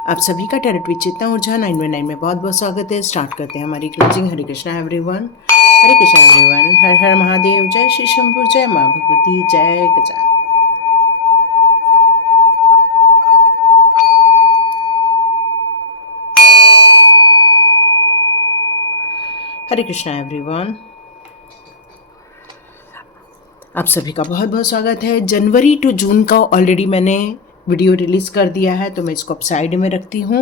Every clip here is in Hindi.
आप सभी का टैरोट विद चेतना ऊर्जा 919 में बहुत बहुत स्वागत है। स्टार्ट करते हैं हमारी क्लोजिंग। हरे कृष्णा एवरीवन, हरे कृष्णा एवरीवन, हर हर महादेव, जय श्री शंभू, जय माँ भगवती, जय गजानन। हरे कृष्णा एवरीवन, आप सभी का बहुत बहुत स्वागत है। जनवरी टू जून का ऑलरेडी मैंने वीडियो रिलीज कर दिया है, तो मैं इसको अब साइड में रखती हूँ।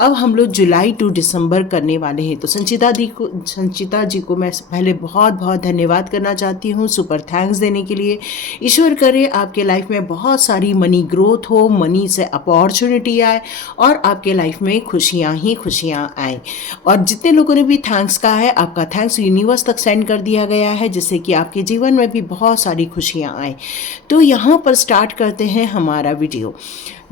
अब हम लोग जुलाई टू दिसंबर करने वाले हैं। तो संचिता जी को मैं पहले बहुत बहुत धन्यवाद करना चाहती हूँ, सुपर थैंक्स देने के लिए। ईश्वर करे आपके लाइफ में बहुत सारी मनी ग्रोथ हो, मनी से अपॉर्चुनिटी आए और आपके लाइफ में खुशियाँ ही खुशियाँ आए। और जितने लोगों ने भी थैंक्स कहा है, आपका थैंक्स यूनिवर्स तक सेंड कर दिया गया है, जिससे कि आपके जीवन में भी बहुत सारी खुशियाँ आए। तो यहाँ पर स्टार्ट करते हैं हमारा वीडियो।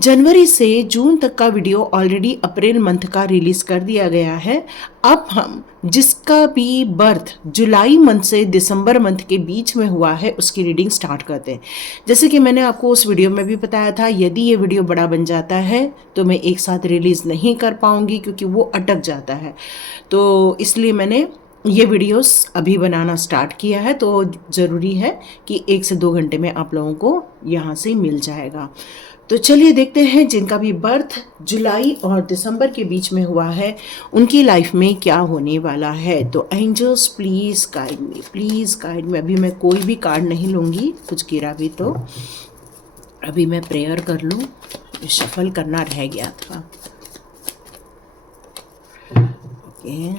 जनवरी से जून तक का वीडियो ऑलरेडी अप्रैल मंथ का रिलीज कर दिया गया है। अब हम जिसका भी बर्थ जुलाई मंथ से दिसंबर मंथ के बीच में हुआ है, उसकी रीडिंग स्टार्ट करते हैं। जैसे कि मैंने आपको उस वीडियो में भी बताया था, यदि ये वीडियो बड़ा बन जाता है तो मैं एक साथ रिलीज नहीं कर पाऊंगी, क्योंकि वो अटक जाता है। तो इसलिए मैंने ये वीडियोस अभी बनाना स्टार्ट किया है। तो ज़रूरी है कि 1 से 2 घंटे में आप लोगों को यहाँ से मिल जाएगा। तो चलिए देखते हैं जिनका भी बर्थ जुलाई और दिसंबर के बीच में हुआ है, उनकी लाइफ में क्या होने वाला है। तो angels please guide me, please guide me. अभी मैं कोई भी कार्ड नहीं लूँगी, कुछ गिरा भी तो अभी मैं प्रेयर कर लूँ, शफल करना रह गया था। Okay,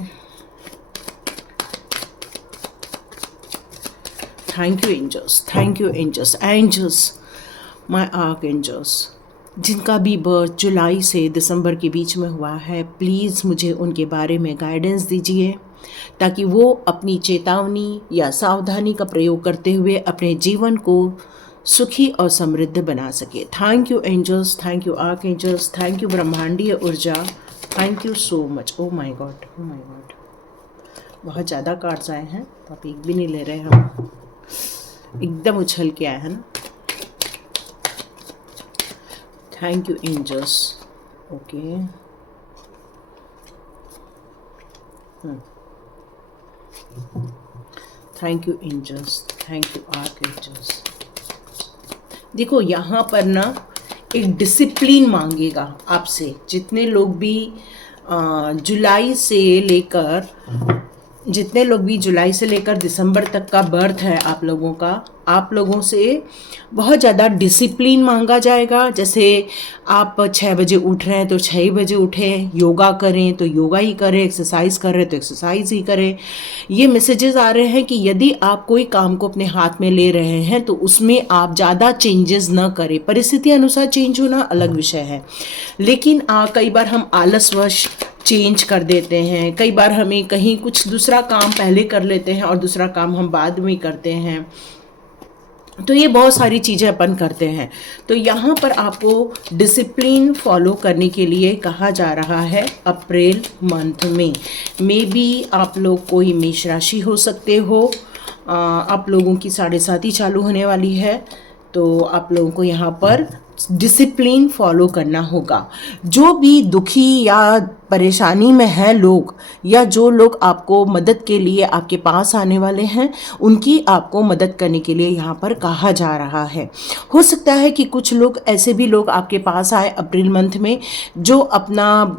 thank you angels, thank you angels, angels my archangels. जिनका भी बर्थ जुलाई से दिसंबर के बीच में हुआ है, प्लीज़ मुझे उनके बारे में गाइडेंस दीजिए, ताकि वो अपनी चेतावनी या सावधानी का प्रयोग करते हुए अपने जीवन को सुखी और समृद्ध बना सके। Thank you angels, thank you archangels, thank you ब्रह्मांडीय ऊर्जा, thank you so much. Oh my god, oh my god, बहुत ज़्यादा कार्ड्स आए हैं, तो आप एक भी नहीं ले रहे। हम एकदम उछल के आए हैं ना। Thank you angels. Okay, thank you angels, thank you archangels. देखो यहाँ पर ना एक डिसिप्लिन मांगेगा आपसे। जितने लोग भी जुलाई से लेकर दिसंबर तक का बर्थ है आप लोगों का, आप लोगों से बहुत ज़्यादा डिसिप्लिन मांगा जाएगा। जैसे आप 6 बजे उठ रहे हैं तो 6 बजे उठें, योगा करें तो योगा ही करें, एक्सरसाइज कर रहे हैं तो एक्सरसाइज ही करें। ये मैसेजेस आ रहे हैं कि यदि आप कोई काम को अपने हाथ में ले रहे हैं तो उसमें आप ज़्यादा चेंजेस न करें। परिस्थिति अनुसार चेंज होना अलग विषय है, लेकिन कई बार हम आलसवश चेंज कर देते हैं। कई बार हमें कहीं कुछ दूसरा काम पहले कर लेते हैं और दूसरा काम हम बाद में करते हैं। तो ये बहुत सारी चीज़ें अपन करते हैं। तो यहाँ पर आपको डिसिप्लिन फॉलो करने के लिए कहा जा रहा है अप्रैल मंथ में। मे बी आप लोग कोई मेष राशि हो सकते हो। आप लोगों की 7:30 चालू होने वाली है, तो आप लोगों को यहाँ पर डिसिप्लिन फॉलो करना होगा। जो भी दुखी या परेशानी में है लोग, या जो लोग आपको मदद के लिए आपके पास आने वाले हैं, उनकी आपको मदद करने के लिए यहाँ पर कहा जा रहा है। हो सकता है कि कुछ लोग ऐसे भी लोग आपके पास आए अप्रैल मंथ में, जो अपना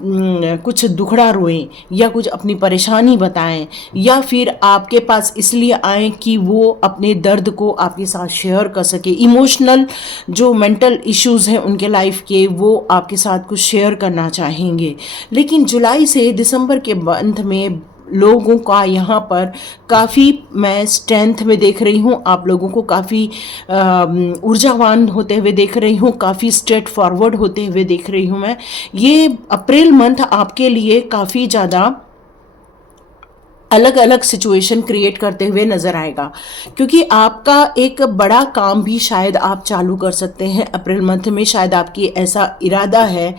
कुछ दुखड़ा रोएं या कुछ अपनी परेशानी बताएं, या फिर आपके पास इसलिए आए कि वो अपने दर्द को आपके साथ शेयर कर सके। इमोशनल जो मेंटल इश्यूज़ हैं उनके लाइफ के, वो आपके साथ कुछ शेयर करना चाहेंगे। लेकिन जुलाई से दिसंबर के मंथ में लोगों का यहाँ पर काफ़ी मैं स्ट्रेंथ में देख रही हूँ। आप लोगों को काफ़ी ऊर्जावान होते हुए देख रही हूँ, काफ़ी स्ट्रेट फॉरवर्ड होते हुए देख रही हूँ मैं। ये अप्रैल मंथ आपके लिए काफ़ी ज़्यादा अलग अलग सिचुएशन क्रिएट करते हुए नजर आएगा, क्योंकि आपका एक बड़ा काम भी शायद आप चालू कर सकते हैं अप्रैल मंथ में। शायद आपकी ऐसा इरादा है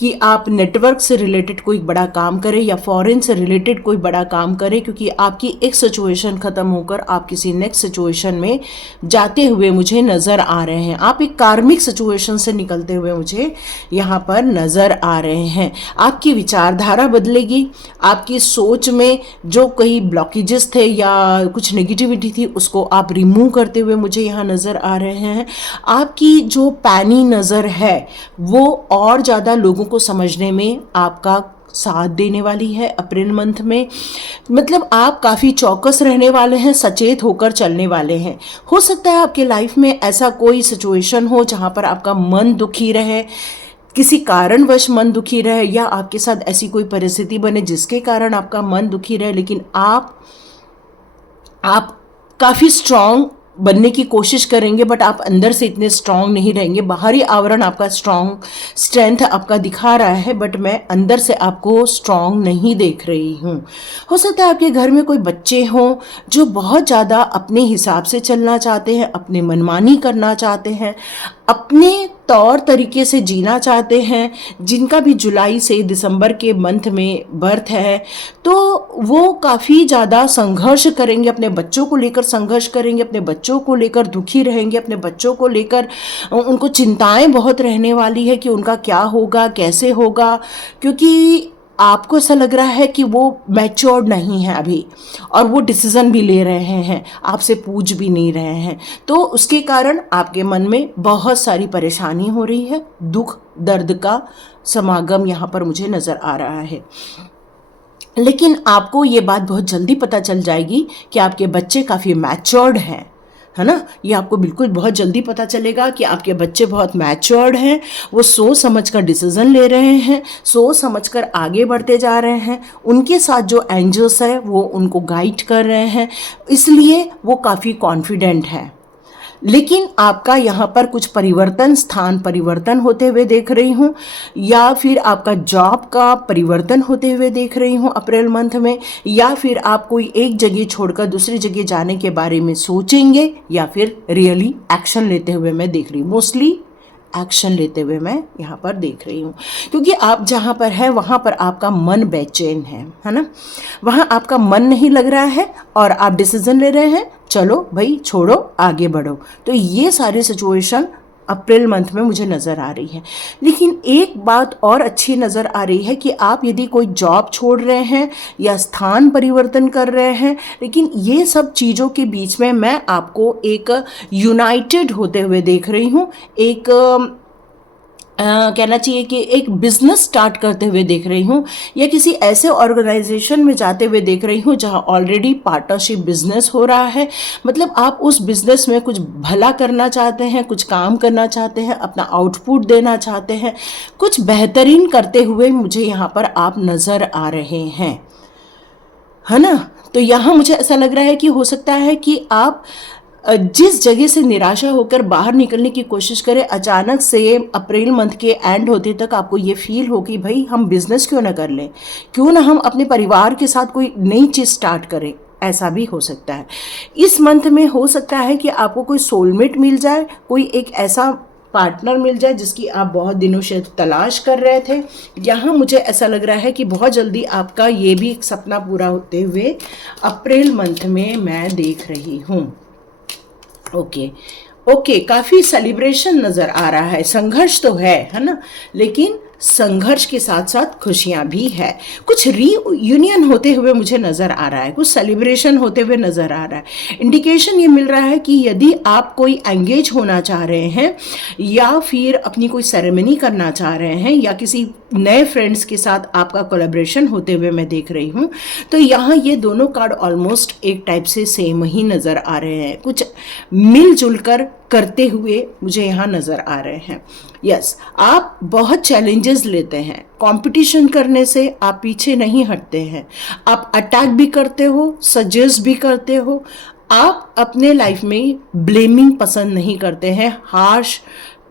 कि आप नेटवर्क से रिलेटेड कोई बड़ा काम करें या फॉरेन से रिलेटेड कोई बड़ा काम करें, क्योंकि आपकी एक सिचुएशन ख़त्म होकर आप किसी नेक्स्ट सिचुएशन में जाते हुए मुझे नज़र आ रहे हैं। आप एक कार्मिक सिचुएशन से निकलते हुए मुझे यहाँ पर नज़र आ रहे हैं। आपकी विचारधारा बदलेगी, आपकी सोच में जो कई ब्लॉकेजेस थे या कुछ नेगेटिविटी थी उसको आप रिमूव करते हुए मुझे यहाँ नज़र आ रहे हैं। आपकी जो पैनी नज़र है वो और ज़्यादा लोगों को समझने में आपका साथ देने वाली है अप्रैल मंथ में। मतलब आप काफ़ी चौकस रहने वाले हैं, सचेत होकर चलने वाले हैं। हो सकता है आपके लाइफ में ऐसा कोई सिचुएशन हो जहाँ पर आपका मन दुखी रहे, किसी कारणवश मन दुखी रहे, या आपके साथ ऐसी कोई परिस्थिति बने जिसके कारण आपका मन दुखी रहे, लेकिन आप काफ़ी स्ट्रांग बनने की कोशिश करेंगे, बट आप अंदर से इतने स्ट्रांग नहीं रहेंगे। बाहरी आवरण आपका स्ट्रेंथ आपका दिखा रहा है, बट मैं अंदर से आपको स्ट्रांग नहीं देख रही हूँ। हो सकता है आपके घर में कोई बच्चे हों जो बहुत ज़्यादा अपने हिसाब से चलना चाहते हैं, अपने मनमानी करना चाहते हैं, अपने तौर तरीके से जीना चाहते हैं, जिनका भी जुलाई से दिसंबर के मंथ में बर्थ है, तो वो काफ़ी ज़्यादा संघर्ष करेंगे, अपने बच्चों को लेकर संघर्ष करेंगे, अपने बच्चों को लेकर दुखी रहेंगे, अपने बच्चों को लेकर उनको चिंताएं बहुत रहने वाली है कि उनका क्या होगा, कैसे होगा, क्योंकि आपको ऐसा लग रहा है कि वो मैच्योर्ड नहीं है अभी, और वो डिसीज़न भी ले रहे हैं, आपसे पूछ भी नहीं रहे हैं। तो उसके कारण आपके मन में बहुत सारी परेशानी हो रही है, दुख दर्द का समागम यहाँ पर मुझे नज़र आ रहा है। लेकिन आपको ये बात बहुत जल्दी पता चल जाएगी कि आपके बच्चे काफ़ी मैच्योर्ड हैं, है ना। ये आपको बिल्कुल बहुत जल्दी पता चलेगा कि आपके बच्चे बहुत मैच्योर्ड हैं, वो सोच समझ कर डिसीजन ले रहे हैं, सोच समझ कर आगे बढ़ते जा रहे हैं। उनके साथ जो एंजल्स है वो उनको गाइड कर रहे हैं, इसलिए वो काफ़ी कॉन्फिडेंट है। लेकिन आपका यहाँ पर कुछ परिवर्तन, स्थान परिवर्तन होते हुए देख रही हूँ, या फिर आपका जॉब का परिवर्तन होते हुए देख रही हूँ अप्रैल मंथ में, या फिर आप कोई एक जगह छोड़कर दूसरी जगह जाने के बारे में सोचेंगे, या फिर रियली एक्शन लेते हुए मैं देख रही हूँ। मोस्टली एक्शन लेते हुए मैं यहाँ पर देख रही हूँ, क्योंकि आप जहाँ पर है वहाँ पर आपका मन बेचैन है ना। वहाँ आपका मन नहीं लग रहा है और आप डिसीजन ले रहे हैं, चलो भाई छोड़ो आगे बढ़ो। तो ये सारी सिचुएशन अप्रैल मंथ में मुझे नज़र आ रही है। लेकिन एक बात और अच्छी नज़र आ रही है कि आप यदि कोई जॉब छोड़ रहे हैं या स्थान परिवर्तन कर रहे हैं, लेकिन ये सब चीज़ों के बीच में मैं आपको एक यूनाइटेड होते हुए देख रही हूँ, एक कहना चाहिए कि एक बिजनेस स्टार्ट करते हुए देख रही हूँ, या किसी ऐसे ऑर्गेनाइजेशन में जाते हुए देख रही हूँ जहाँ ऑलरेडी पार्टनरशिप बिजनेस हो रहा है। मतलब आप उस बिजनेस में कुछ भला करना चाहते हैं, कुछ काम करना चाहते हैं, अपना आउटपुट देना चाहते हैं, कुछ बेहतरीन करते हुए मुझे यहाँ पर आप नज़र आ रहे हैं, है ना। तो यहाँ मुझे ऐसा लग रहा है कि हो सकता है कि आप जिस जगह से निराशा होकर बाहर निकलने की कोशिश करें, अचानक से अप्रैल मंथ के एंड होते तक आपको ये फील हो कि भाई हम बिज़नेस क्यों ना कर लें, क्यों ना हम अपने परिवार के साथ कोई नई चीज़ स्टार्ट करें। ऐसा भी हो सकता है। इस मंथ में हो सकता है कि आपको कोई सोलमेट मिल जाए, कोई एक ऐसा पार्टनर मिल जाए जिसकी आप बहुत दिनों से तलाश कर रहे थे। यहाँ मुझे ऐसा लग रहा है कि बहुत जल्दी आपका ये भी एक सपना पूरा होते हुए अप्रैल मंथ में मैं देख रही हूँ। ओके, काफ़ी सेलिब्रेशन नज़र आ रहा है। संघर्ष तो है ना, लेकिन संघर्ष के साथ साथ खुशियाँ भी है। कुछ रीयूनियन होते हुए मुझे नज़र आ रहा है, कुछ सेलिब्रेशन होते हुए नज़र आ रहा है। इंडिकेशन ये मिल रहा है कि यदि आप कोई एंगेज होना चाह रहे हैं, या फिर अपनी कोई सेरेमनी करना चाह रहे हैं, या किसी नए फ्रेंड्स के साथ आपका कोलैबोरेशन होते हुए मैं देख रही हूँ, तो यहाँ ये दोनों कार्ड ऑलमोस्ट एक टाइप से सेम ही नज़र आ रहे हैं। कुछ मिलजुल कर करते हुए मुझे यहाँ नज़र आ रहे हैं। यस, आप बहुत चैलेंजेस लेते हैं, कंपटीशन करने से आप पीछे नहीं हटते हैं। आप अटैक भी करते हो, सजेस्ट भी करते हो। आप अपने लाइफ में ब्लेमिंग पसंद नहीं करते हैं, हार्श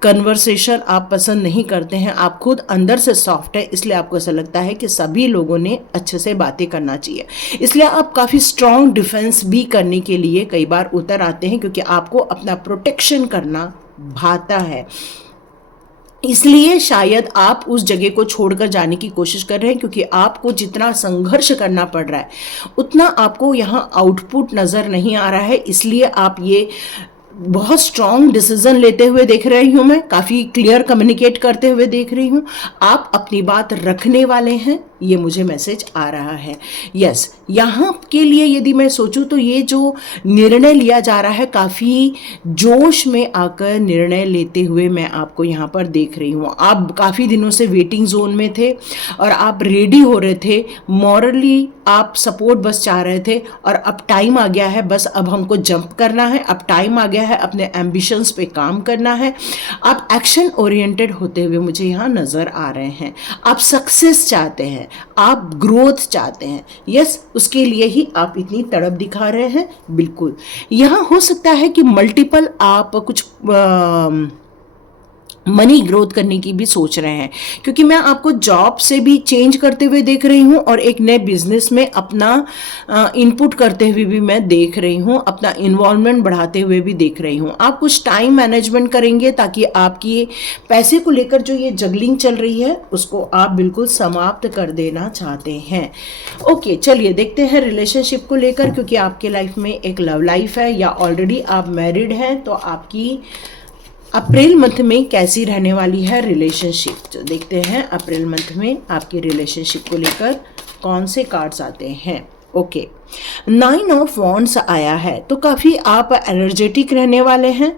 कन्वर्सेशन आप पसंद नहीं करते हैं, आप खुद अंदर से सॉफ्ट है, इसलिए आपको ऐसा लगता है कि सभी लोगों ने अच्छे से बातें करना चाहिए, इसलिए आप काफ़ी स्ट्रॉन्ग डिफेंस भी करने के लिए कई बार उतर आते हैं, क्योंकि आपको अपना प्रोटेक्शन करना भाता है। इसलिए शायद आप उस जगह को छोड़कर जाने की कोशिश कर रहे हैं, क्योंकि आपको जितना संघर्ष करना पड़ रहा है उतना आपको यहाँ आउटपुट नज़र नहीं आ रहा है, इसलिए आप ये बहुत स्ट्रॉन्ग डिसीजन लेते हुए देख रही हूँ, मैं काफ़ी क्लियर कम्युनिकेट करते हुए देख रही हूँ, आप अपनी बात रखने वाले हैं, ये मुझे मैसेज आ रहा है। यस, यहाँ के लिए यदि मैं सोचूं तो ये जो निर्णय लिया जा रहा है काफ़ी जोश में आकर निर्णय लेते हुए मैं आपको यहाँ पर देख रही हूँ। आप काफ़ी दिनों से वेटिंग जोन में थे और आप रेडी हो रहे थे, मॉरली आप सपोर्ट बस चाह रहे थे, और अब टाइम आ गया है, बस अब हमको जंप करना है, अब टाइम आ गया है अपने एम्बिशंस पे काम करना है। आप एक्शन ओरिएंटेड होते हुए मुझे यहाँ नज़र आ रहे हैं। आप सक्सेस चाहते हैं, आप ग्रोथ चाहते हैं। यस, उसके लिए ही आप इतनी तड़प दिखा रहे हैं। बिल्कुल, यहाँ हो सकता है कि मल्टीपल आप कुछ मनी ग्रोथ करने की भी सोच रहे हैं, क्योंकि मैं आपको जॉब से भी चेंज करते हुए देख रही हूँ और एक नए बिजनेस में अपना इनपुट करते हुए भी मैं देख रही हूँ, अपना इन्वॉल्वमेंट बढ़ाते हुए भी देख रही हूँ। आप कुछ टाइम मैनेजमेंट करेंगे ताकि आपकी पैसे को लेकर जो ये जगलिंग चल रही है उसको आप बिल्कुल समाप्त कर देना चाहते हैं। ओके, चलिए देखते हैं रिलेशनशिप को लेकर, क्योंकि आपके लाइफ में एक लव लाइफ है या ऑलरेडी आप मैरिड हैं, तो आपकी अप्रैल मंथ में कैसी रहने वाली है रिलेशनशिप। तो देखते हैं अप्रैल मंथ में आपकी रिलेशनशिप को लेकर कौन से कार्ड्स आते हैं। ओके, 9 ऑफ वॉन्ड्स आया है, तो काफ़ी आप एनर्जेटिक रहने वाले हैं,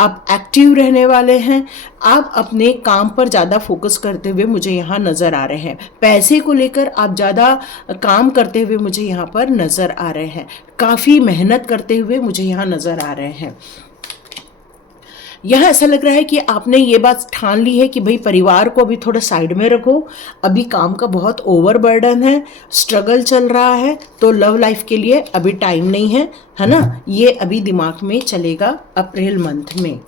आप एक्टिव रहने वाले हैं, आप अपने काम पर ज़्यादा फोकस करते हुए मुझे यहाँ नज़र आ रहे हैं। पैसे को लेकर आप ज़्यादा काम करते हुए मुझे यहाँ पर नज़र आ रहे हैं, काफ़ी मेहनत करते हुए मुझे यहाँ नज़र आ रहे हैं। यह ऐसा लग रहा है कि आपने ये बात ठान ली है कि भाई परिवार को अभी थोड़ा साइड में रखो, अभी काम का बहुत ओवरबर्डन है, स्ट्रगल चल रहा है, तो लव लाइफ के लिए अभी टाइम नहीं है ना, ये अभी दिमाग में चलेगा अप्रैल मंथ में।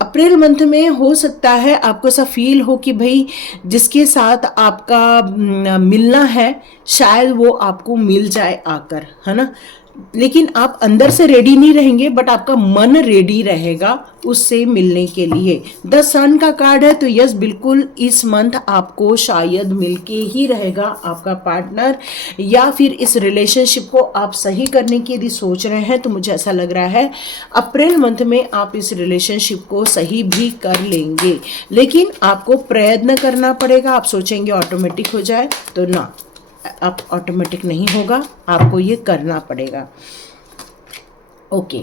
अप्रैल मंथ में हो सकता है आपको ऐसा फील हो कि भाई जिसके साथ आपका मिलना है शायद वो आपको मिल जाए आकर, है ना, लेकिन आप अंदर से रेडी नहीं रहेंगे, बट आपका मन रेडी रहेगा उससे मिलने के लिए। 10 सन का कार्ड है, तो यस बिल्कुल इस मंथ आपको शायद मिलके ही रहेगा आपका पार्टनर, या फिर इस रिलेशनशिप को आप सही करने की यदि सोच रहे हैं तो मुझे ऐसा लग रहा है अप्रैल मंथ में आप इस रिलेशनशिप को सही भी कर लेंगे, लेकिन आपको प्रयत्न करना पड़ेगा। आप सोचेंगे ऑटोमेटिक हो जाए, तो ना, आप ऑटोमेटिक नहीं होगा, आपको ये करना पड़ेगा। ओके,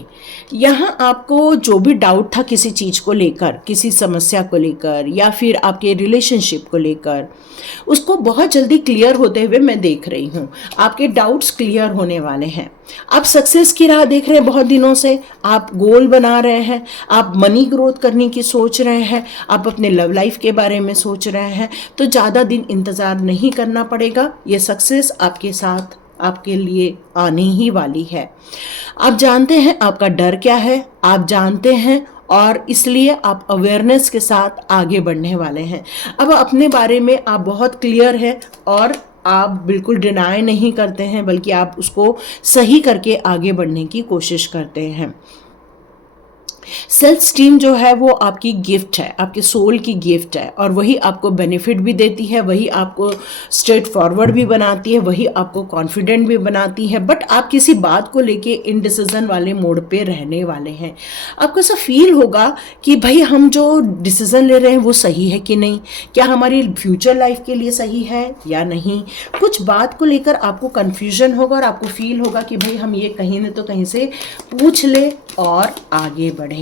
यहाँ आपको जो भी डाउट था किसी चीज़ को लेकर, किसी समस्या को लेकर या फिर आपके रिलेशनशिप को लेकर, उसको बहुत जल्दी क्लियर होते हुए मैं देख रही हूँ। आपके डाउट्स क्लियर होने वाले हैं। आप सक्सेस की राह देख रहे हैं बहुत दिनों से, आप गोल बना रहे हैं, आप मनी ग्रोथ करने की सोच रहे हैं, आप अपने लव लाइफ के बारे में सोच रहे हैं, तो ज़्यादा दिन इंतज़ार नहीं करना पड़ेगा। ये सक्सेस आपके साथ आपके लिए आने ही वाली है। आप जानते हैं आपका डर क्या है, आप जानते हैं, और इसलिए आप अवेयरनेस के साथ आगे बढ़ने वाले हैं। अब अपने बारे में आप बहुत क्लियर हैं और आप बिल्कुल डिनाई नहीं करते हैं, बल्कि आप उसको सही करके आगे बढ़ने की कोशिश करते हैं। सेल्फ स्टीम जो है वो आपकी गिफ्ट है, आपके सोल की गिफ्ट है, और वही आपको बेनिफिट भी देती है, वही आपको स्ट्रेट फॉरवर्ड भी बनाती है, वही आपको कॉन्फिडेंट भी बनाती है। बट आप किसी बात को लेके इनडिसीजन वाले मोड पे रहने वाले हैं। आपको ऐसा फील होगा कि भाई हम जो डिसीजन ले रहे हैं वो सही है कि नहीं, क्या हमारी फ्यूचर लाइफ के लिए सही है या नहीं। कुछ बात को लेकर आपको कन्फ्यूजन होगा और आपको फील होगा कि भाई हम ये कहीं न तो कहीं से पूछ ले और आगे बढ़े,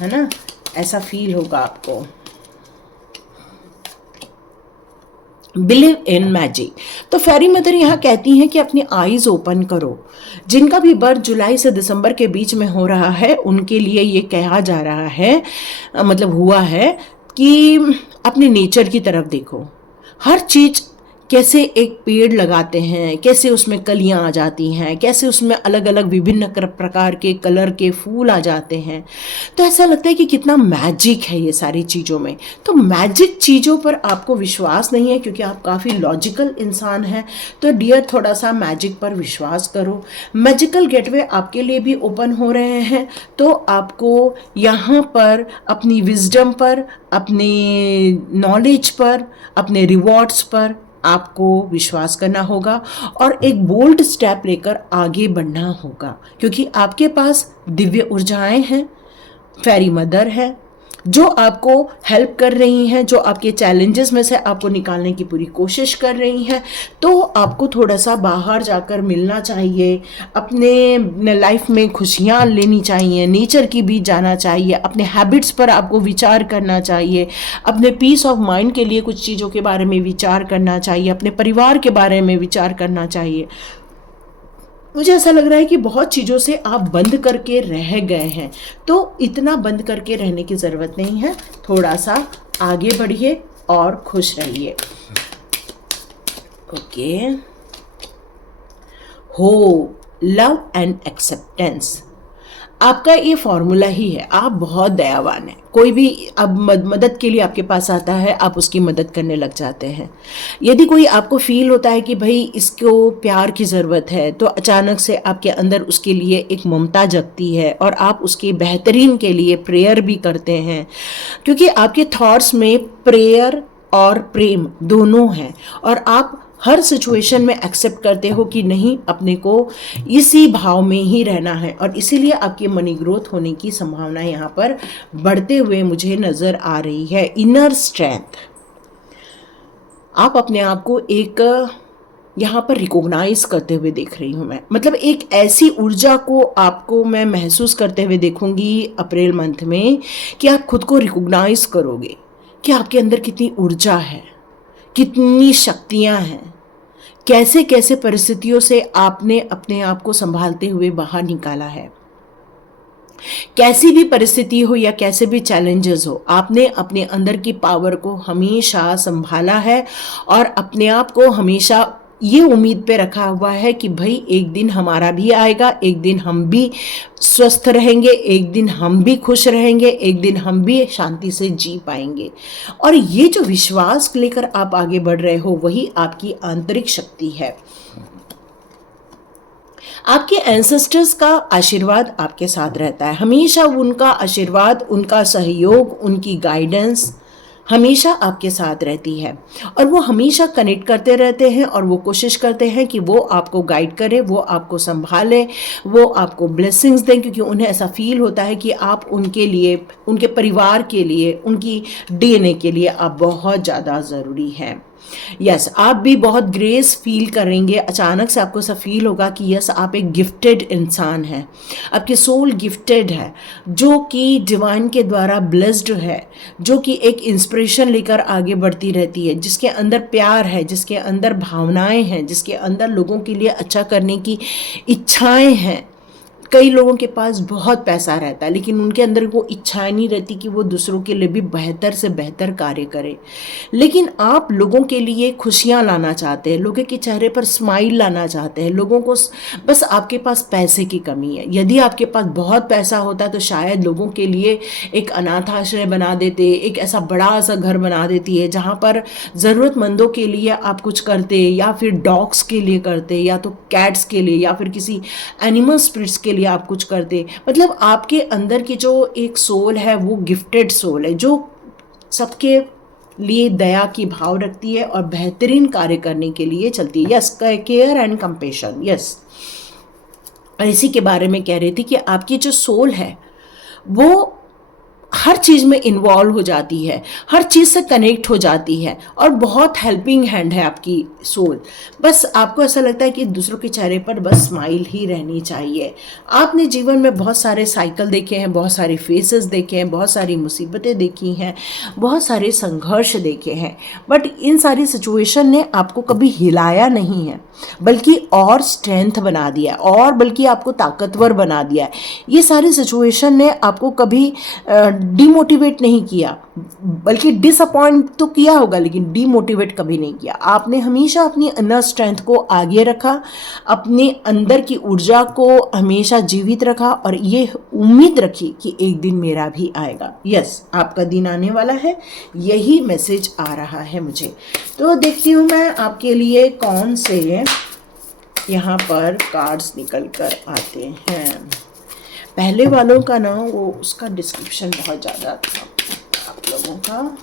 है ना, ऐसा फील होगा आपको। बिलीव इन मैजिक, तो फेरी मदर यहाँ कहती हैं कि अपनी आईज ओपन करो। जिनका भी बर्थ जुलाई से दिसंबर के बीच में हो रहा है उनके लिए ये कहा जा रहा है, मतलब हुआ है कि अपने नेचर की तरफ देखो। हर चीज कैसे एक पेड़ लगाते हैं, कैसे उसमें कलियां आ जाती हैं, कैसे उसमें अलग अलग विभिन्न प्रकार के कलर के फूल आ जाते हैं। तो ऐसा लगता है कि कितना मैजिक है ये सारी चीज़ों में। तो मैजिक चीज़ों पर आपको विश्वास नहीं है क्योंकि आप काफ़ी लॉजिकल इंसान हैं, तो डियर थोड़ा सा मैजिक पर विश्वास करो। मैजिकल गेटवे आपके लिए भी ओपन हो रहे हैं, तो आपको यहाँ पर अपनी विजडम पर, अपने नॉलेज पर, अपने रिवॉर्ड्स पर आपको विश्वास करना होगा और एक बोल्ड स्टेप लेकर आगे बढ़ना होगा, क्योंकि आपके पास दिव्य ऊर्जाएं हैं, फेरी मदर है जो आपको हेल्प कर रही हैं, जो आपके चैलेंजेस में से आपको निकालने की पूरी कोशिश कर रही हैं। तो आपको थोड़ा सा बाहर जाकर मिलना चाहिए, अपने लाइफ में खुशियाँ लेनी चाहिए, नेचर की बीच जाना चाहिए, अपने हैबिट्स पर आपको विचार करना चाहिए, अपने पीस ऑफ माइंड के लिए कुछ चीज़ों के बारे में विचार करना चाहिए, अपने परिवार के बारे में विचार करना चाहिए। मुझे ऐसा लग रहा है कि बहुत चीज़ों से आप बंद करके रह गए हैं, तो इतना बंद करके रहने की ज़रूरत नहीं है। थोड़ा सा आगे बढ़िए और खुश रहिए। ओके, हो लव एंड एक्सेप्टेंस आपका ये फॉर्मूला ही है। आप बहुत दयावान हैं। कोई भी अब मदद के लिए आपके पास आता है, आप उसकी मदद करने लग जाते हैं। यदि कोई आपको फील होता है कि भाई इसको प्यार की ज़रूरत है, तो अचानक से आपके अंदर उसके लिए एक ममता जगती है और आप उसके बेहतरीन के लिए प्रेयर भी करते हैं, क्योंकि आपके थॉट्स में प्रेयर और प्रेम दोनों हैं और आप हर सिचुएशन में एक्सेप्ट करते हो कि नहीं, अपने को इसी भाव में ही रहना है, और इसीलिए आपकी मनी ग्रोथ होने की संभावना यहाँ पर बढ़ते हुए मुझे नज़र आ रही है। इनर स्ट्रेंथ, आप अपने आप को एक यहाँ पर रिकॉग्नाइज करते हुए देख रही हूँ मैं, मतलब एक ऐसी ऊर्जा को आपको मैं महसूस करते हुए देखूंगी अप्रैल मंथ में कि आप खुद को रिकॉग्नाइज करोगे कि आपके अंदर कितनी ऊर्जा है, कितनी शक्तियाँ हैं, कैसे कैसे परिस्थितियों से आपने अपने आप को संभालते हुए बाहर निकाला है। कैसी भी परिस्थिति हो या कैसे भी चैलेंजेस हो, आपने अपने अंदर की पावर को हमेशा संभाला है और अपने आप को हमेशा ये उम्मीद पे रखा हुआ है कि भाई एक दिन हमारा भी आएगा, एक दिन हम भी स्वस्थ रहेंगे, एक दिन हम भी खुश रहेंगे, एक दिन हम भी शांति से जी पाएंगे। और ये जो विश्वास लेकर आप आगे बढ़ रहे हो, वही आपकी आंतरिक शक्ति है। आपके एंसेस्टर्स का आशीर्वाद आपके साथ रहता है, हमेशा उनका आशीर्वाद, उनका सहयोग, उनकी गाइडेंस हमेशा आपके साथ रहती है और वो हमेशा कनेक्ट करते रहते हैं और वो कोशिश करते हैं कि वो आपको गाइड करें, वो आपको संभालें, वो आपको ब्लेसिंग्स दें, क्योंकि उन्हें ऐसा फील होता है कि आप उनके लिए, उनके परिवार के लिए, उनकी डीएनए के लिए आप बहुत ज़्यादा ज़रूरी हैं। यस, आप भी बहुत ग्रेस फील करेंगे। अचानक से आपको ऐसा फील होगा कि यस, आप एक गिफ्टेड इंसान हैं, आपकी सोल गिफ्टेड है, जो कि डिवाइन के द्वारा ब्लेस्ड है, जो कि एक इंस्पिरेशन लेकर आगे बढ़ती रहती है, जिसके अंदर प्यार है, जिसके अंदर भावनाएं हैं, जिसके अंदर लोगों के लिए अच्छा करने की इच्छाएं हैं। कई लोगों के पास बहुत पैसा रहता है लेकिन उनके अंदर वो इच्छाएं नहीं रहती कि वो दूसरों के लिए भी बेहतर से बेहतर कार्य करें। लेकिन आप लोगों के लिए खुशियां लाना चाहते हैं, लोगों के चेहरे पर स्माइल लाना चाहते हैं, लोगों को बस आपके पास पैसे की कमी है। यदि आपके पास बहुत पैसा होता तो शायद लोगों के लिए एक अनाथ आश्रय बना देते, एक ऐसा बड़ा सा घर बना देती है जहाँ पर ज़रूरतमंदों के लिए आप कुछ करते, या फिर डॉग्स के लिए करते, या तो कैट्स के लिए, या फिर किसी एनिमल स्पिरिट्स के लिए आप कुछ करते। मतलब आपके अंदर की जो एक सोल है वो गिफ्टेड सोल है, जो सबके लिए दया की भाव रखती है और बेहतरीन कार्य करने के लिए चलती है। Yes, care and compassion, yes. और इसी के बारे में कह रही थी कि आपकी जो सोल है वो हर चीज़ में इन्वॉल्व हो जाती है, हर चीज़ से कनेक्ट हो जाती है और बहुत हेल्पिंग हैंड है आपकी सोल। बस आपको ऐसा लगता है कि दूसरों के चेहरे पर बस स्माइल ही रहनी चाहिए। आपने जीवन में बहुत सारे साइकिल देखे हैं, बहुत सारे फेसेस देखे हैं, बहुत सारी मुसीबतें देखी हैं, बहुत सारे संघर्ष देखे हैं, बट इन सारी सिचुएशन ने आपको कभी हिलाया नहीं है, बल्कि और स्ट्रेंथ बना दिया और बल्कि आपको ताकतवर बना दिया है। ये सारी सिचुएशन ने आपको कभी डिमोटिवेट नहीं किया, बल्कि डिसअपॉइंट तो किया होगा लेकिन डिमोटिवेट कभी नहीं किया। आपने हमेशा अपनी इनर स्ट्रेंथ को आगे रखा, अपने अंदर की ऊर्जा को हमेशा जीवित रखा और ये उम्मीद रखी कि एक दिन मेरा भी आएगा। यस, आपका दिन आने वाला है, यही मैसेज आ रहा है मुझे। तो देखती हूँ मैं आपके लिए कौन से यहाँ पर कार्ड्स निकल कर आते हैं। पहले वालों का ना वो उसका डिस्क्रिप्शन बहुत ज़्यादा था, आप लोगों का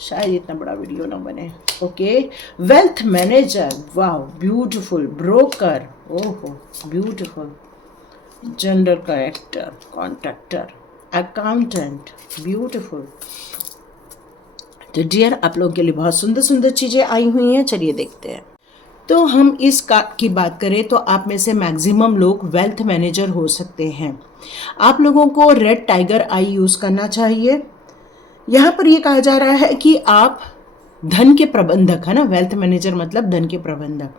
शायद इतना बड़ा वीडियो ना बने। ओके, वेल्थ मैनेजर, वाह ब्यूटीफुल, ब्रोकर, ओहो beautiful, general collector, contractor, accountant, beautiful. तो डियर, आप लोगों के लिए बहुत सुंदर सुंदर चीज़ें आई हुई हैं, चलिए देखते हैं। तो हम इस की बात करें तो आप में से मैक्सिमम लोग वेल्थ मैनेजर हो सकते हैं। आप लोगों को रेड टाइगर आई यूज़ करना चाहिए। यहाँ पर ये कहा जा रहा है कि आप धन के प्रबंधक, है ना, वेल्थ मैनेजर मतलब धन के प्रबंधक।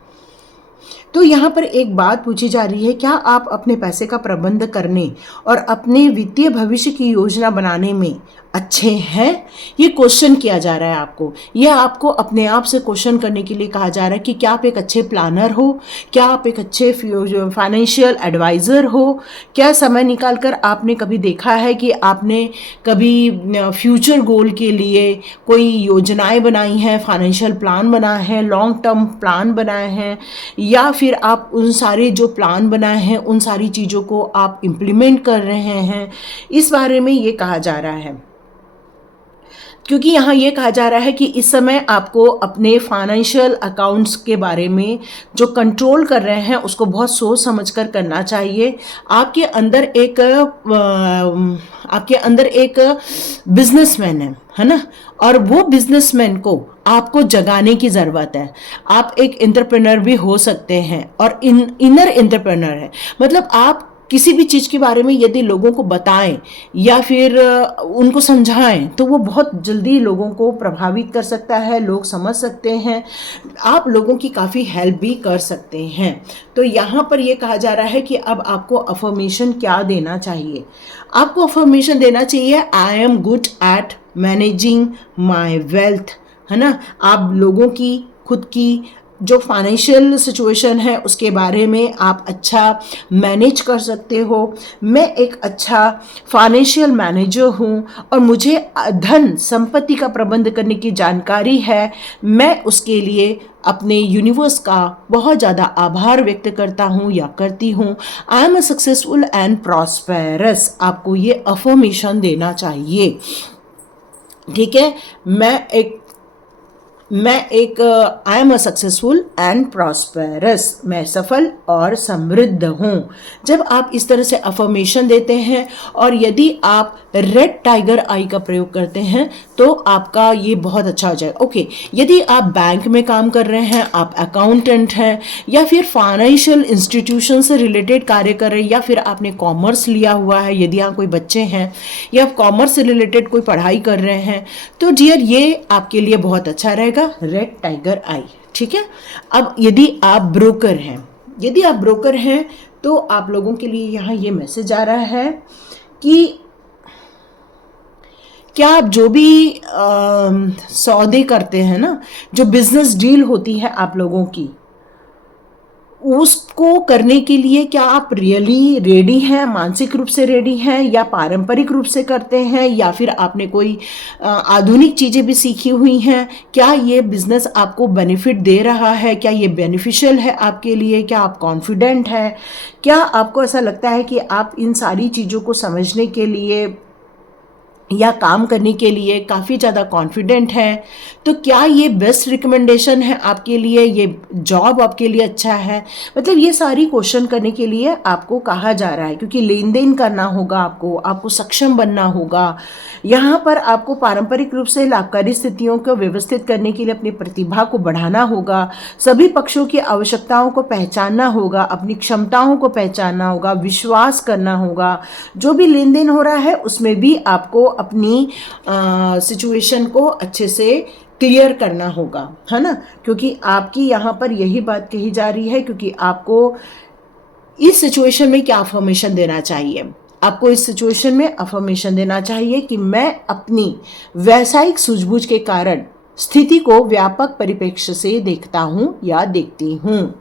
तो यहाँ पर एक बात पूछी जा रही है, क्या आप अपने पैसे का प्रबंध करने और अपने वित्तीय भविष्य की योजना बनाने में अच्छे हैं? ये क्वेश्चन किया जा रहा है आपको। यह आपको अपने आप से क्वेश्चन करने के लिए कहा जा रहा है कि क्या आप एक अच्छे प्लानर हो, क्या आप एक अच्छे फाइनेंशियल एडवाइज़र हो, क्या समय निकाल कर आपने कभी देखा है कि आपने कभी फ्यूचर गोल के लिए कोई योजनाएं बनाई हैं, फाइनेंशियल प्लान बनाए हैं, लॉन्ग टर्म प्लान बनाए हैं, या फिर आप उन सारे जो प्लान बनाए हैं उन सारी चीज़ों को आप इम्प्लीमेंट कर रहे हैं? इस बारे में ये कहा जा रहा है, क्योंकि यहाँ ये कहा जा रहा है कि इस समय आपको अपने फाइनेंशियल अकाउंट्स के बारे में जो कंट्रोल कर रहे हैं उसको बहुत सोच समझ कर करना चाहिए। आपके अंदर एक बिजनेसमैन है ना, और वो बिजनेसमैन को आपको जगाने की ज़रूरत है। आप एक एंटरप्रेन्योर भी हो सकते हैं और इनर एंटरप्रेन्योर है, मतलब आप किसी भी चीज़ के बारे में यदि लोगों को बताएं या फिर उनको समझाएं तो वो बहुत जल्दी लोगों को प्रभावित कर सकता है, लोग समझ सकते हैं, आप लोगों की काफ़ी हेल्प भी कर सकते हैं। तो यहाँ पर ये कहा जा रहा है कि अब आपको अफर्मेशन क्या देना चाहिए? आपको अफर्मेशन देना चाहिए, I am good at managing my wealth, है ना। आप लोगों की खुद की जो फाइनेंशियल सिचुएशन है उसके बारे में आप अच्छा मैनेज कर सकते हो। मैं एक अच्छा फाइनेंशियल मैनेजर हूँ और मुझे धन संपत्ति का प्रबंध करने की जानकारी है। मैं उसके लिए अपने यूनिवर्स का बहुत ज़्यादा आभार व्यक्त करता हूँ या करती हूँ। I am a successful and prosperous, आपको ये अफर्मेशन देना चाहिए, ठीक है। मैं एक I am a successful and prosperous, मैं सफल और समृद्ध हूँ। जब आप इस तरह से अफर्मेशन देते हैं और यदि आप रेड टाइगर आई का प्रयोग करते हैं तो आपका ये बहुत अच्छा हो जाएगा। ओके, यदि आप बैंक में काम कर रहे हैं, आप अकाउंटेंट हैं या फिर फाइनेंशियल इंस्टीट्यूशन से रिलेटेड कार्य कर रहे हैं, या फिर आपने कॉमर्स लिया हुआ है, यदि यहाँ कोई बच्चे हैं या कॉमर्स से रिलेटेड कोई पढ़ाई कर रहे हैं, तो डियर ये आपके लिए बहुत अच्छा रहेगा, रेड टाइगर आई, ठीक है। अब यदि आप ब्रोकर हैं तो आप लोगों के लिए यहाँ ये मैसेज आ रहा है कि क्या आप जो भी सौदे करते हैं ना, जो बिजनेस डील होती है आप लोगों की, उसको करने के लिए क्या आप रियली रेडी हैं, मानसिक रूप से रेडी हैं, या पारंपरिक रूप से करते हैं, या फिर आपने कोई आधुनिक चीज़ें भी सीखी हुई हैं? क्या ये बिज़नेस आपको बेनिफिट दे रहा है? क्या ये बेनिफिशियल है आपके लिए? क्या आप कॉन्फिडेंट हैं? क्या आपको ऐसा लगता है कि आप इन सारी चीज़ों को समझने के लिए या काम करने के लिए काफ़ी ज़्यादा कॉन्फिडेंट है? तो क्या ये बेस्ट रिकमेंडेशन है आपके लिए? ये जॉब आपके लिए अच्छा है? मतलब ये सारी क्वेश्चन करने के लिए आपको कहा जा रहा है, क्योंकि लेन देन करना होगा, आपको सक्षम बनना होगा। यहाँ पर आपको पारंपरिक रूप से लाभकारी स्थितियों को व्यवस्थित करने के लिए अपनी प्रतिभा को बढ़ाना होगा, सभी पक्षों की आवश्यकताओं को पहचानना होगा, अपनी क्षमताओं को पहचानना होगा, विश्वास करना होगा। जो भी लेन देन हो रहा है उसमें भी आपको अपनी सिचुएशन को अच्छे से क्लियर करना होगा, है ना, क्योंकि आपकी यहाँ पर यही बात कही जा रही है, क्योंकि आपको इस सिचुएशन में क्या अफर्मेशन देना चाहिए। आपको इस सिचुएशन में अफर्मेशन देना चाहिए कि मैं अपनी व्यावसायिक सूझबूझ के कारण स्थिति को व्यापक परिप्रेक्ष्य से देखता हूँ या देखती हूँ।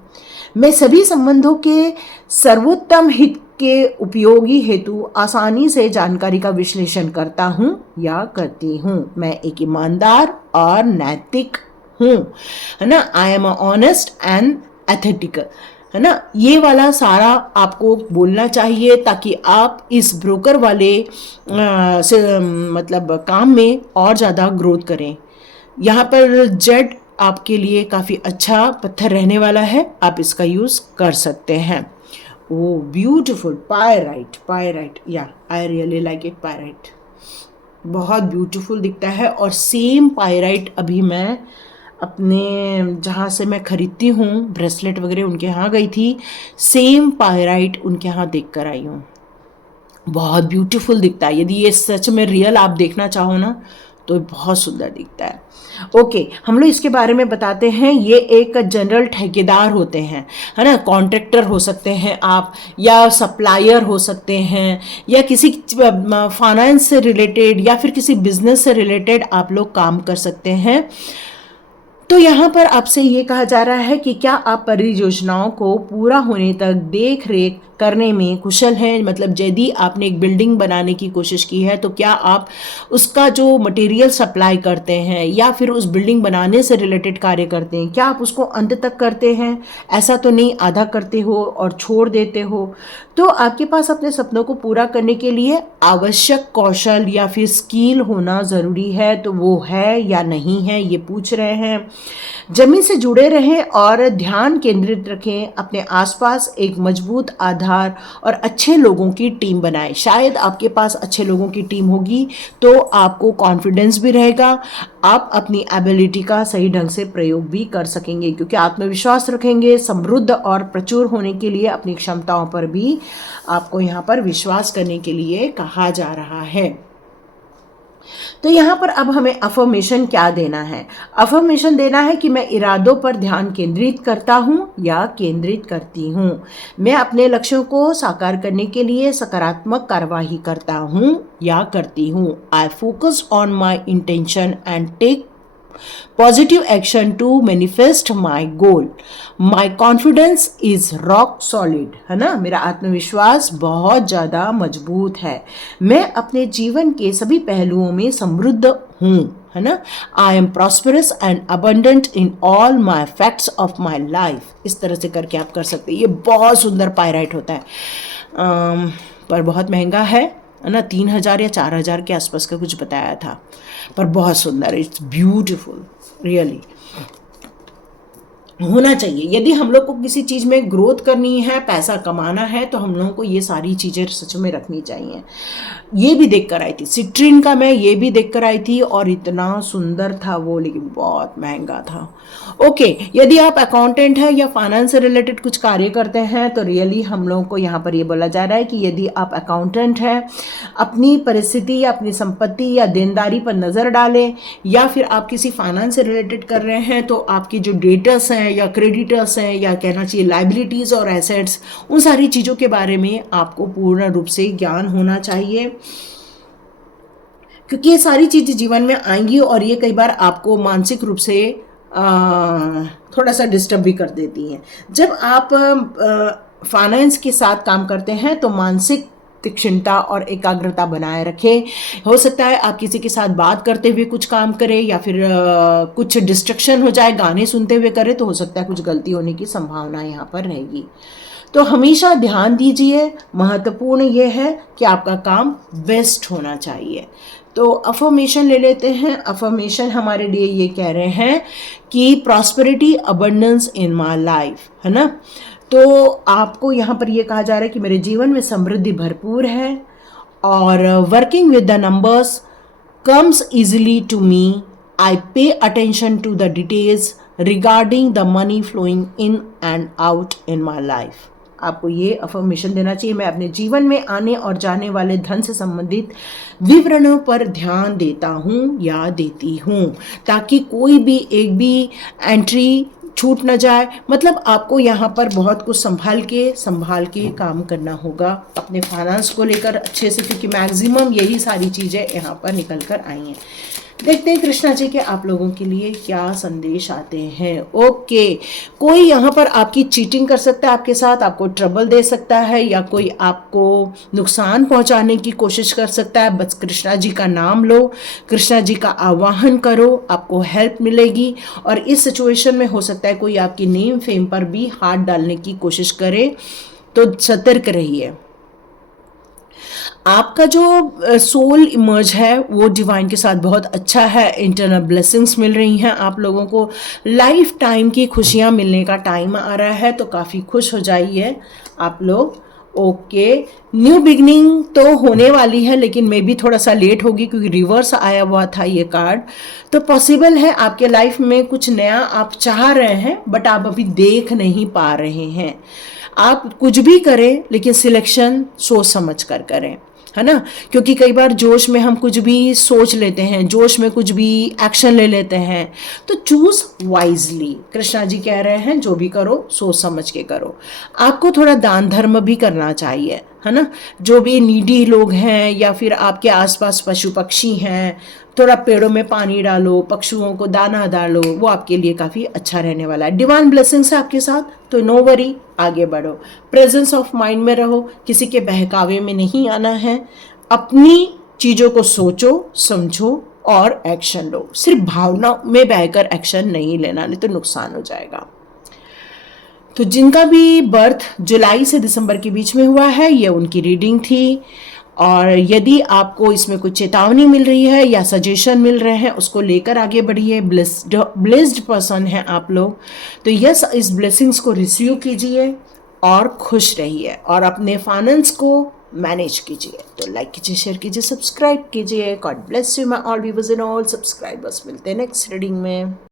मैं सभी संबंधों के सर्वोत्तम हित के उपयोगी हेतु आसानी से जानकारी का विश्लेषण करता हूँ या करती हूँ। मैं एक ईमानदार और नैतिक हूँ, है ना। I am honest and ethical, है ना। ये वाला सारा आपको बोलना चाहिए ताकि आप इस ब्रोकर वाले मतलब काम में और ज़्यादा ग्रोथ करें। यहाँ पर जेड आपके लिए काफ़ी अच्छा पत्थर रहने वाला है, आप इसका यूज़ कर सकते हैं। ओ ब्यूटीफुल पायराइट, या I really like it. Pyrite बहुत ब्यूटीफुल दिखता है, और सेम पायराइट अभी मैं अपने जहाँ से मैं ख़रीदती हूँ ब्रेसलेट वगैरह, उनके यहाँ गई थी, सेम पायराइट उनके यहाँ देख कर आई हूँ। बहुत ब्यूटीफुल दिखता है। यदि ये सच में रियल आप देखना चाहो ना तो बहुत सुंदर दिखता है। ओके, हम लोग इसके बारे में बताते हैं। ये एक जनरल ठेकेदार होते हैं, है ना। कॉन्ट्रैक्टर हो सकते हैं आप, या सप्लायर हो सकते हैं, या किसी फाइनेंस से रिलेटेड या फिर किसी बिजनेस से रिलेटेड आप लोग काम कर सकते हैं। तो यहाँ पर आपसे ये कहा जा रहा है कि क्या आप परियोजनाओं को पूरा होने तक देख रेख करने में कुशल हैं। मतलब यदि आपने एक बिल्डिंग बनाने की कोशिश की है तो क्या आप उसका जो मटेरियल सप्लाई करते हैं या फिर उस बिल्डिंग बनाने से रिलेटेड कार्य करते हैं, क्या आप उसको अंत तक करते हैं। ऐसा तो नहीं आधा करते हो और छोड़ देते हो। तो आपके पास अपने सपनों को पूरा करने के लिए आवश्यक कौशल या फिर स्किल होना ज़रूरी है, तो वो है या नहीं है ये पूछ रहे हैं। जमीन से जुड़े रहें और ध्यान केंद्रित रखें। अपने आसपास एक मजबूत आधार और अच्छे लोगों की टीम बनाएं। शायद आपके पास अच्छे लोगों की टीम होगी तो आपको कॉन्फिडेंस भी रहेगा, आप अपनी एबिलिटी का सही ढंग से प्रयोग भी कर सकेंगे, क्योंकि आत्मविश्वास रखेंगे। समृद्ध और प्रचुर होने के लिए अपनी क्षमताओं पर भी आपको यहाँ पर विश्वास करने के लिए कहा जा रहा है। तो यहाँ पर अब हमें अफर्मेशन क्या देना है। अफर्मेशन देना है कि मैं इरादों पर ध्यान केंद्रित करता हूँ या केंद्रित करती हूँ। मैं अपने लक्ष्यों को साकार करने के लिए सकारात्मक कार्यवाही करता हूँ या करती हूँ। I focus on my intention and take positive action to manifest my goal. My confidence is rock solid, है ना। मेरा आत्मविश्वास बहुत ज़्यादा मजबूत है। मैं अपने जीवन के सभी पहलुओं में समृद्ध हूँ, है ना। I am prosperous and abundant in all my facts of my life. इस तरह से करके आप कर सकते हैं। ये बहुत सुंदर पायराइट होता है, पर बहुत महंगा है ना। 3,000 या 4,000 के आसपास का कुछ बताया था, पर बहुत सुंदर। इट्स ब्यूटीफुल, रियली होना चाहिए। यदि हम लोग को किसी चीज़ में ग्रोथ करनी है, पैसा कमाना है, तो हम लोगों को ये सारी चीज़ें सच में रखनी चाहिए। ये भी देख कर आई थी सिट्रीन का, मैं ये भी देख कर आई थी, और इतना सुंदर था वो, लेकिन बहुत महंगा था। ओके, यदि आप अकाउंटेंट हैं या फाइनेंस से रिलेटेड कुछ कार्य करते हैं तो रियली हम लोगों को यहाँ पर ये बोला जा रहा है कि यदि आप अकाउंटेंट हैं, अपनी परिस्थिति या अपनी संपत्ति या देनदारी पर नज़र डालें, या फिर आप किसी फाइनेंस से रिलेटेड कर रहे हैं तो आपकी जो डेटर्स हैं या क्रेडिटर्स हैं, या कहना चाहिए लाइबिलिटीज़ और एसेट्स, उन सारी चीज़ों के बारे में आपको पूर्ण रूप से ज्ञान होना चाहिए, क्योंकि ये सारी चीज़ें जीवन में आएंगी और ये कई बार आपको मानसिक रूप से थोड़ा सा डिस्टर्ब भी कर देती हैं। जब आप फाइनेंस के साथ काम करते हैं तो मानसिक तीक्ष्णता और एकाग्रता बनाए रखें। हो सकता है आप किसी के साथ बात करते हुए कुछ काम करें, या फिर कुछ डिस्ट्रक्शन हो जाए, गाने सुनते हुए करें, तो हो सकता है कुछ गलती होने की संभावना यहाँ पर रहेगी। तो हमेशा ध्यान दीजिए। महत्वपूर्ण ये है कि आपका काम बेस्ट होना चाहिए। तो अफर्मेशन ले लेते हैं। अफर्मेशन हमारे लिए ये कह रहे हैं कि prosperity abundance in my life, है ना। तो आपको यहाँ पर ये कहा जा रहा है कि मेरे जीवन में समृद्धि भरपूर है, और working with the numbers comes easily to me. I pay attention to the details regarding the money flowing in and out in my life. आपको ये अफर्मेशन देना चाहिए, मैं अपने जीवन में आने और जाने वाले धन से संबंधित विवरणों पर ध्यान देता हूँ या देती हूँ, ताकि कोई भी एक भी एंट्री छूट न जाए, मतलब आपको यहाँ पर बहुत कुछ संभाल के काम करना होगा अपने फाइनेंस को लेकर अच्छे से, क्योंकि मैक्सिमम यही सारी चीज़ें यहाँ पर निकल कर आई हैं। देखते हैं कृष्णा जी के आप लोगों के लिए क्या संदेश आते हैं। ओके, कोई यहाँ पर आपकी चीटिंग कर सकता है आपके साथ, आपको ट्रबल दे सकता है, या कोई आपको नुकसान पहुंचाने की कोशिश कर सकता है। बस कृष्णा जी का नाम लो, कृष्णा जी का आवाहन करो, आपको हेल्प मिलेगी। और इस सिचुएशन में हो सकता है कोई आपकी नेम फेम पर भी हाथ डालने की कोशिश करे, तो सतर्क रहिए। आपका जो सोल इमर्ज है वो डिवाइन के साथ बहुत अच्छा है, इंटरनल ब्लेसिंग्स मिल रही हैं आप लोगों को, लाइफ टाइम की खुशियां मिलने का टाइम आ रहा है, तो काफ़ी खुश हो जाइए आप लोग। ओके, न्यू बिगनिंग तो होने वाली है, लेकिन मे भी थोड़ा सा लेट होगी क्योंकि रिवर्स आया हुआ था ये कार्ड। तो पॉसिबल है आपके लाइफ में कुछ नया आप चाह रहे हैं, बट आप अभी देख नहीं पा रहे हैं। आप कुछ भी करें लेकिन सिलेक्शन सोच समझ कर करें, है ना, क्योंकि कई बार जोश में हम कुछ भी सोच लेते हैं, जोश में कुछ भी एक्शन ले लेते हैं, तो चूज वाइजली। कृष्णा जी कह रहे हैं जो भी करो सोच समझ के करो। आपको थोड़ा दान धर्म भी करना चाहिए, है ना, जो भी नीडी लोग हैं या फिर आपके आसपास पशु पक्षी हैं, थोड़ा पेड़ों में पानी डालो, पक्षुओं को दाना डालो, वो आपके लिए काफ़ी अच्छा रहने वाला है। डिवाइन ब्लेसिंग्स है आपके साथ, तो नो वरी, आगे बढ़ो, प्रेजेंस ऑफ माइंड में रहो, किसी के बहकावे में नहीं आना है, अपनी चीज़ों को सोचो समझो और एक्शन लो। सिर्फ भावना में बहकर एक्शन नहीं लेना, नहीं तो नुकसान हो जाएगा। तो जिनका भी बर्थ जुलाई से दिसंबर के बीच में हुआ है, ये उनकी रीडिंग थी। और यदि आपको इसमें कुछ चेतावनी मिल रही है या सजेशन मिल रहे हैं, उसको लेकर आगे बढ़िए। ब्लेस्ड पर्सन है आप लोग, तो यस, इस ब्लेसिंग्स को रिसीव कीजिए और खुश रहिए और अपने फाइनेंस को मैनेज कीजिए। तो लाइक कीजिए, शेयर कीजिए, सब्सक्राइब कीजिए। God bless you my all viewers and all subscribers. मिलते हैं नेक्स्ट रीडिंग में।